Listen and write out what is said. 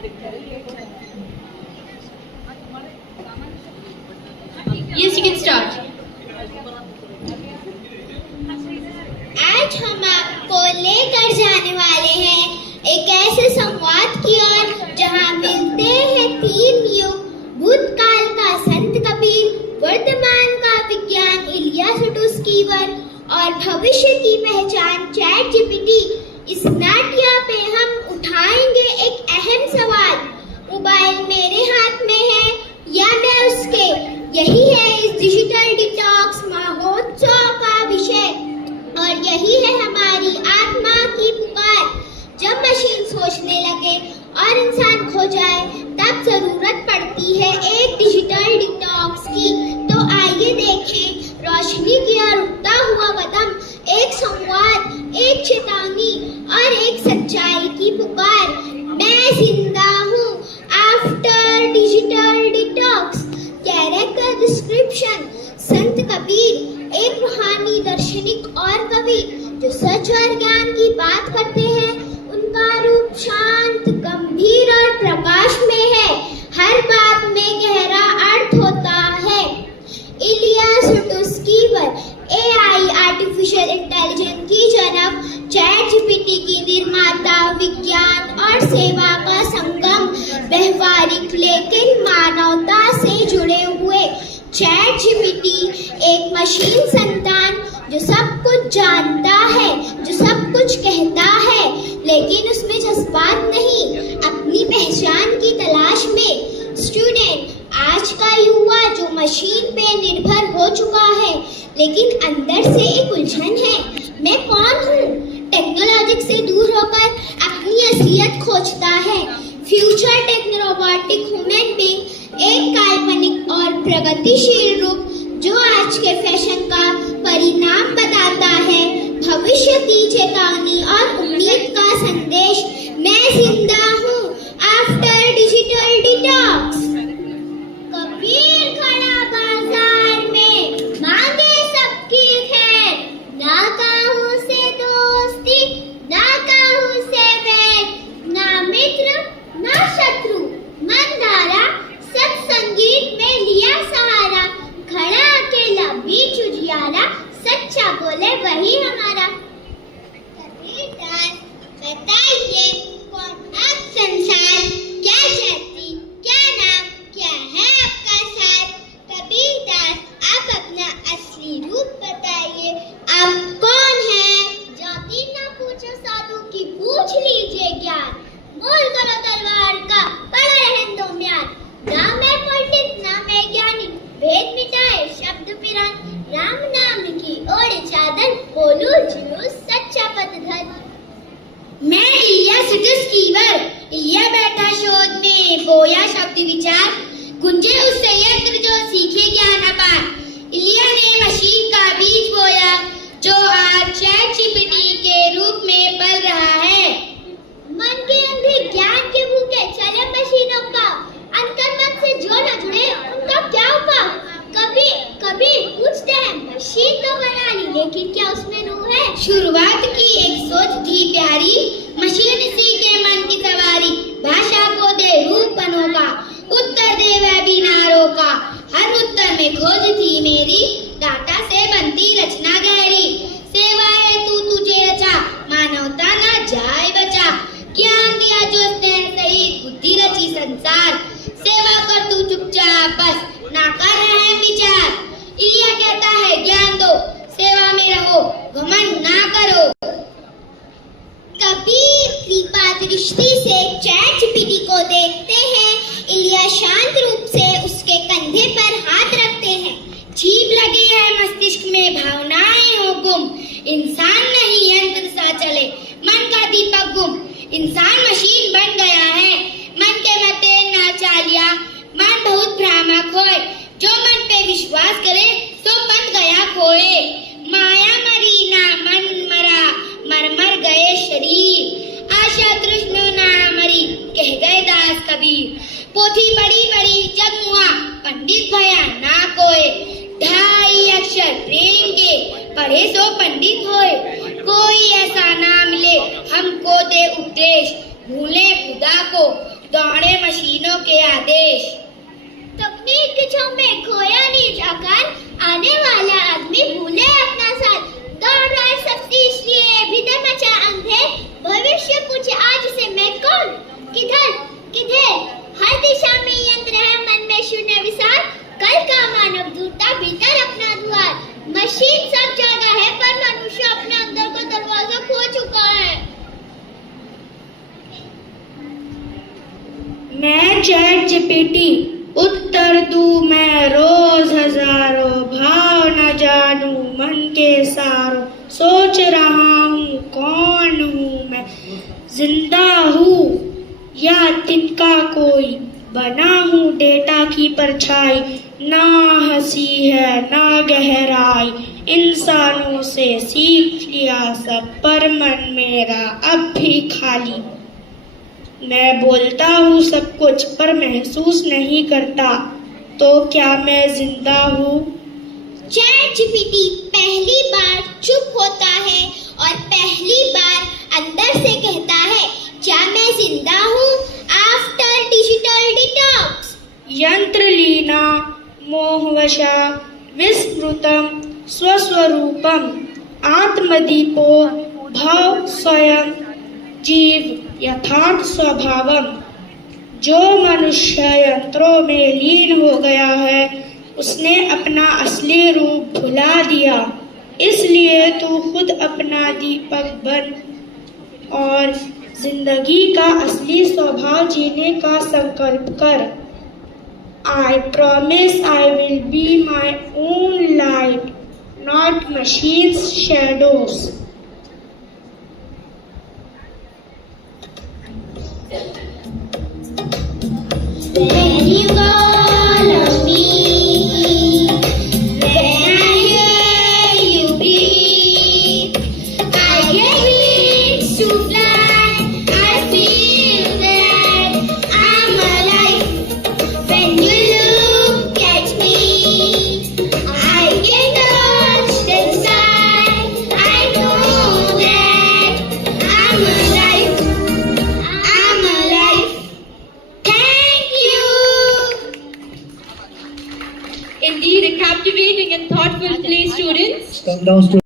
Yes, you can start. आज हम आपको लेकर जाने वाले हैं एक ऐसे संवाद की ओर जहां मिलते हैं तीन युग, भूतकाल का संत कबीर, वर्तमान का विज्ञान इलियास टूस्कीवर और भविष्य की पहचान चैट जीपीटी। इस नाट्य पे हम उठाएंगे एक अहम सवाल, मोबाइल मेरे हाथ में है या मैं उसके। यही है इस डिजिटल डिटॉक्स महोत्सव का विषय और यही है हमारी आत्मा की पुकार। जब मशीन सोचने लगे और इंसान खो जाए तब जरूरत पड़ती है एक डिजिटल डिटॉक्स की। तो आइए देखें रोशनी की ओर उठता हुआ कदम, एक संवाद, एक चेतावनी और एक सच्चाई की पुकार। मैं जिंदा हूँ after digital detox. Character description: संत कबीर एक रूहानी दार्शनिक और कवि जो सच और ज्ञान की बात करते हैं। उनका रूप शांत, गंभीर और प्रकाश में है, हर बात में गहरा अर्थ होता है। इलियास टूस्कीवर एआई आर्टिफिशियल इंटेलिजेंस की जनक, चैट जीपीटी की निर्माता, विज्ञान और सेवा का संगम, व्यवहारिक लेकिन मानवता से जुड़े हुए। चैट जीपीटी एक मशीन संतान जो सब कुछ जानता है, जो सब कुछ कहता है, लेकिन उसमें जज्बात नहीं, अपनी पहचान की तलाश में। स्टूडेंट, आज का युवा जो मशीन पे निर्भर हो चुका है, लेकिन अंदर से एक उलझन है, मैं कौन हूँ? टेक्नोलॉजी से दूर होकर अपनी असलियत खोजता है। फ्यूचर टेक्नोरोबोटिक ह्यूमन बीइंग एक काल्पनिक और प्रगतिशील रूप जो आज के फैशन का परिणाम बताता है। भविष्य की चेतावनी और उम्मीद का संदेश। मैं जिंदा हूँ आफ्टर डिजिटल डिटॉक्स। कबीर खड़ा बाजार में मांगे सबकी खैर, ना काहू से दोस्ती, ना काहू से बैर, ना मित्र ना शत्रु, मन धारा सत्संगीत में लिया सहारा, खड़ा अकेला बीच उजियारा, सच्चा बोले वही हमारा। कबीरदास बताइए कौन आप संसार, क्या शक्ति, क्या नाम, क्या है आपका सार? कबीरदास आप अपना असली रूप बताइए, आप कौन हैं? जाति ना पूछो साधु की, पूछ लीजिए ज्ञान, मोल करो तलवार का, पड़ा रहन दो म्यान। ना मैं पंडित ना मैं ज्ञानी, भेद मिटाए शब्द पिरान, राम नाम की ओढ़े चादर, बोलू जीऊं सच्चा पतधर। मैं इलियास टूस्कीवर, इलिया बैठा शोध में, बोया शब्द विचार, गुंजे उससे यंत्र जो सीखे ज्ञान अपार। इलिया ने मशीन का बीज बोया जो आज चैट जीपीटी के रूप में पल रहा है। मन के अंधे ज्ञान के भूखे चले मशीनों का, अंतर मन से जो न जुड़े उनका क्या उपाय? कभी पूछते हैं मशीन तो बना ली, लेकिन क्या उसमें रूह है? शुरुआत की एक सोच थी प्यारी, मशीन इसी के मन की सवारी, भाषा को दे रूप बनों का, उत्तर दे वेबिनारों का, हर उत्तर में खोज थी मेरी, डाटा से बनती रचना गहरी, सेवाएं तू तुझे रचा, मानवता ना जाए बचा, ज्ञान दिया जो स्नेह सहित, बुद्धि रची संसार, सेवा कर तू चुपचाप बस, ना कर रहे विचार। इलिया कहता है ज्ञान दो, सेवा में रहो, घमंड ना करो। कबीर कृपा दृष्टि से चैट जीपीटी को देखते हैं, इलिया शांत रूप से उसके कंधे पर हाथ रखते हैं। जीभ लगी है मस्तिष्क में, भावनाएं हो गुम, इंसान नहीं यंत्र सा चले, मन का दीपक गुम, इंसान मशीन बन गया है, मन के मते ना चालिया, मन बहुत भ्रामक होए, जो मन पे विश्वास करे तो बन गया खोए। माया मरी ना मन मरा, मर मर गए शरीर, आशा तृष्ण ना मरी, कह गए दास कबीर। पोथी बड़ी बड़ी जग मुआ, पंडित भया ना कोई, 2.5 अक्षर प्रेम के पढ़े सो पंडित होए। कोई ऐसा ना मिले हमको दे उपदेश, भूले खुदा को, दौड़े मशीनों के आदेश। तकनीक के छाव में खोया नहीं जाकर आने वाला आदमी भूले अपना साथ। दौड़ रहा है सबसे इसलिए भीतर मचा अंधेर, भविष्य पूछे आज से मैं कौन, किधर किधर। हर दिशा में यंत्र है, मन में शून्य विचार, कल का मानव ढूंढता भीतर अपना द्वार। मशीन सब जगह है पर मनुष्य अपने अंदर का दरवाजा खो चुका है। मैं चैट जीपीटी उत्तर दूं मैं रोज हजारों, भाव न जानूं मन के सारों। सोच रहा हूँ कौन हूँ मैं, जिंदा हूँ या तिनका कोई, बना हूँ डेटा की परछाई। ना हंसी है ना गहराई, इंसानों से सीख लिया सब, पर मन मेरा अब भी खाली। मैं बोलता हूँ सब कुछ पर महसूस नहीं करता, तो क्या मैं जिंदा हूँ? चैट जीपीटी पहली बार चुप होता है और पहली बार अंदर से कहता है, क्या मैं जिंदा हूँ? After digital detox. यंत्र लीना मोहवशा विस्मृतम स्वस्वरूपम, आत्मदीपो भव स्वयं जीव यथार्थ स्वभावम। जो मनुष्य यंत्रों में लीन हो गया है उसने अपना असली रूप भुला दिया। इसलिए तू खुद अपना दीपक बन और जिंदगी का असली स्वभाव जीने का संकल्प कर। I promise I will be my own light, not machines' shadows. When you call on me, when I hear you breathe, I get wings to fly. I feel that I'm alive. When you look at me, I can touch the sky. I know that I'm alive. I'm alive. Thank you. Indeed, a captivating and thoughtful play, students. Stand down, students.